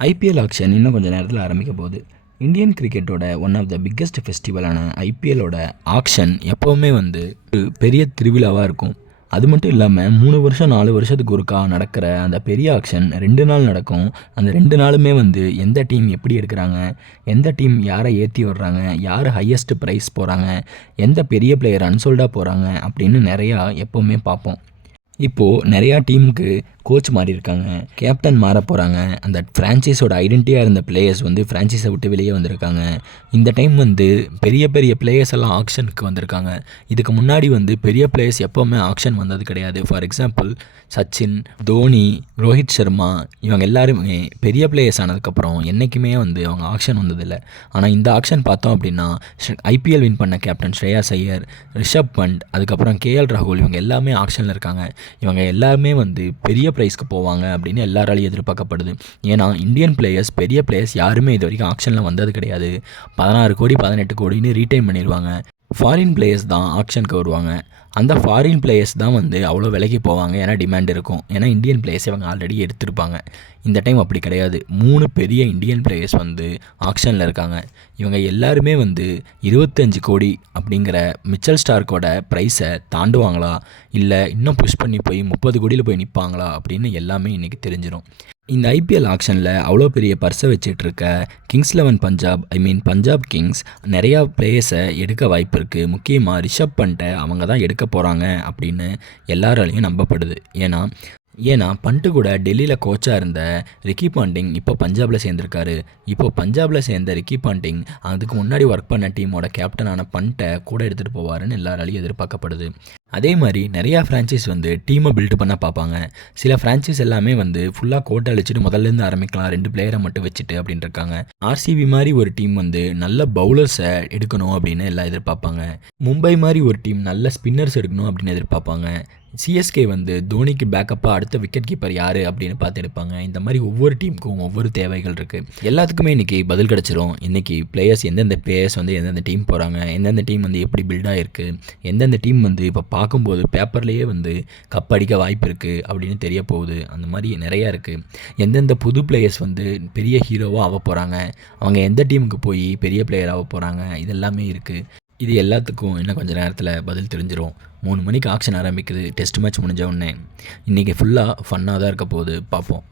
IPL action இன்னும் கொஞ்சம் நேரத்தில் ஆரம்பிக்க போகுது. இந்தியன் கிரிக்கெட்டோட ஒன் ஆஃப் த பிக்கெஸ்ட் ஃபெஸ்டிவலான ஐபிஎல்லோட ஆக்ஷன் எப்போவுமே ஒரு பெரிய திருவிழாவாக இருக்கும். அது மட்டும் இல்லாமல் 3 வருஷம் 4 வருஷத்துக்கு ஒருக்கா நடக்கிற அந்த பெரிய ஆக்ஷன் 2 நாள் நடக்கும். அந்த 2 நாளுமே எந்த டீம் எப்படி எடுக்கிறாங்க, எந்த டீம் யாரை ஏற்றி விடுறாங்க, யார் ஹையஸ்ட் ப்ரைஸ் போகிறாங்க, எந்த பெரிய பிளேயர் அன்சோல்டாக போகிறாங்க அப்படின்னு நிறையா எப்போவுமே பார்ப்போம். இப்போது நிறையா டீமுக்கு கோச் மாறி இருக்காங்க, கேப்டன் மாற போகிறாங்க. அந்த ஃப்ரான்ச்சைஸோட ஐடென்டிட்டியாக இருந்த பிளேயர்ஸ் ஃப்ரான்ச்சைஸை விட்டு வெளியே வந்திருக்காங்க. இந்த டைம் பெரிய பெரிய பிளேயர்ஸ் எல்லாம் ஆக்ஷனுக்கு வந்திருக்காங்க. இதுக்கு முன்னாடி பெரிய பிளேயர்ஸ் எப்போவுமே ஆக்ஷன் வந்தது கிடையாது. ஃபார் எக்ஸாம்பிள் சச்சின், தோனி, ரோஹித் சர்மா இவங்க எல்லாருமே பெரிய பிளேயர்ஸ் ஆனதுக்கப்புறம் என்றைக்குமே அவங்க ஆக்ஷன் வந்ததில்லை. ஆனால் இந்த ஆக்ஷன் பார்த்தோம் அப்படின்னா ஐபிஎல் வின் பண்ண கேப்டன் ஸ்ரேயாஸ் ஐயர், ரிஷப் பண்ட், அதுக்கப்புறம் கேஎல் ராகுல் இவங்க எல்லாமே ஆக்ஷனில் இருக்காங்க. இவங்க எல்லாருமே பெரிய ப்ரைஸ்க்கு போவாங்க அப்படின்னு எல்லாராலையும் எதிர்பார்க்கப்படுது. ஏன்னா இந்தியன் பிளேயர்ஸ், பெரிய பிளேயர்ஸ் யாருமே இது வரைக்கும் ஆக்ஷனில் வந்தது கிடையாது. 16 கோடி 18 கோடின்னு ரீடைன் பண்ணிடுவாங்க. ஃபாரின் பிளேயர்ஸ் தான் ஆக்ஷனுக்கு வருவாங்க. அந்த ஃபாரின் பிளேயர்ஸ் தான் அவ்வளோ விலைக்கு போவாங்க. ஏன்னா டிமாண்ட் இருக்கும். ஏன்னா இந்தியன் பிளேயர்ஸ் இவங்க ஆல்ரெடி எடுத்திருப்பாங்க. இந்த டைம் அப்படி கிடையாது. 3 பெரிய இந்தியன் பிளேயர்ஸ் ஆக்ஷனில் இருக்காங்க. இவங்க எல்லாருமே 25 கோடி அப்படிங்கிற மிச்சல் ஸ்டார்க்கோட ப்ரைஸை தாண்டுவாங்களா, இல்லை இன்னும் புஷ் பண்ணி போய் 30 கோடியில் போய் நிற்பாங்களா அப்படின்னு எல்லாமே இன்றைக்கி தெரிஞ்சிடும். இந்த ஐபிஎல் ஆக்ஷனில் அவ்வளோ பெரிய பர்ஸை வச்சிட்ருக்க கிங்ஸ் 11 பஞ்சாப், பஞ்சாப் கிங்ஸ் நிறையா பிளேயர்ஸை எடுக்க வாய்ப்பு இருக்குது. முக்கியமாக ரிஷப் பண்ட்டை அவங்க தான் எடுக்க போகிறாங்க அப்படின்னு எல்லாராலையும் நம்பப்படுது. ஏன்னா பண்ட்டு கூட டெல்லியில் கோச்சாக இருந்த ரிக்கி பாண்டிங் இப்போ பஞ்சாபில் சேர்ந்துருக்காரு. இப்போது பஞ்சாபில் சேர்ந்த ரிக்கி பாண்டிங் அதுக்கு முன்னாடி ஒர்க் பண்ண டீமோட கேப்டனான பண்ட்டை கூட எடுத்துகிட்டு போவாருன்னு எல்லாராலையும் எதிர்பார்க்கப்படுது. அதே மாதிரி நிறையா ஃப்ரான்ச்சைஸ் டீமை பில்டு பண்ண பார்ப்பாங்க. சில ஃப்ரான்ச்சைஸ் எல்லாமே ஃபுல்லாக கோட்டை அழிச்சிட்டு முதல்லேருந்து ஆரம்பிக்கலாம், 2 பிளேயரை மட்டும் வச்சுட்டு அப்படின்னு இருக்காங்க. ஆர்சிபி மாதிரி ஒரு டீம் நல்ல பவுலர்ஸை எடுக்கணும் அப்படின்னு எல்லாம் எதிர்பார்ப்பாங்க. மும்பை மாதிரி ஒரு டீம் நல்ல ஸ்பின்னர்ஸ் எடுக்கணும் அப்படின்னு எதிர்பார்ப்பாங்க. சிஎஸ்கே தோனிக்கு பேக்கப்பாக அடுத்த விக்கெட் கீப்பர் யார் அப்படின்னு பார்த்து எடுப்பாங்க. இந்த மாதிரி ஒவ்வொரு டீமுக்கும் ஒவ்வொரு தேவைகள் இருக்குது. எல்லாத்துக்குமே இன்றைக்கி பதில் கிடச்சிரும். இன்றைக்கி பிளேயர்ஸ் எந்தெந்த பிளேயர்ஸ் எந்தெந்த டீம் போகிறாங்க, எந்தெந்த டீம் எப்படி பில்டாக இருக்குது, எந்தெந்த டீம் இப்போ பார்க்கும்போது பேப்பர்லேயே கப் அடிக்க வாய்ப்பு இருக்குது அப்படின்னு தெரிய போகுது. அந்த மாதிரி நிறையா இருக்குது. எந்தெந்த புது பிளேயர்ஸ் பெரிய ஹீரோவாக ஆக போகிறாங்க, அவங்க எந்த டீமுக்கு போய் பெரிய பிளேயர் ஆக போகிறாங்க, இதெல்லாமே இருக்குது. இது எல்லாத்துக்கும் இன்னும் கொஞ்சம் நேரத்தில் பதில் தெரிஞ்சிடும். 3 மணிக்கு ஆக்ஷன் ஆரம்பிக்குது. டெஸ்ட் மேட்ச் முடிஞ்ச உடனே இன்றைக்கி ஃபுல்லாக ஃபன்னாக தான் இருக்க போகுது. பார்ப்போம்.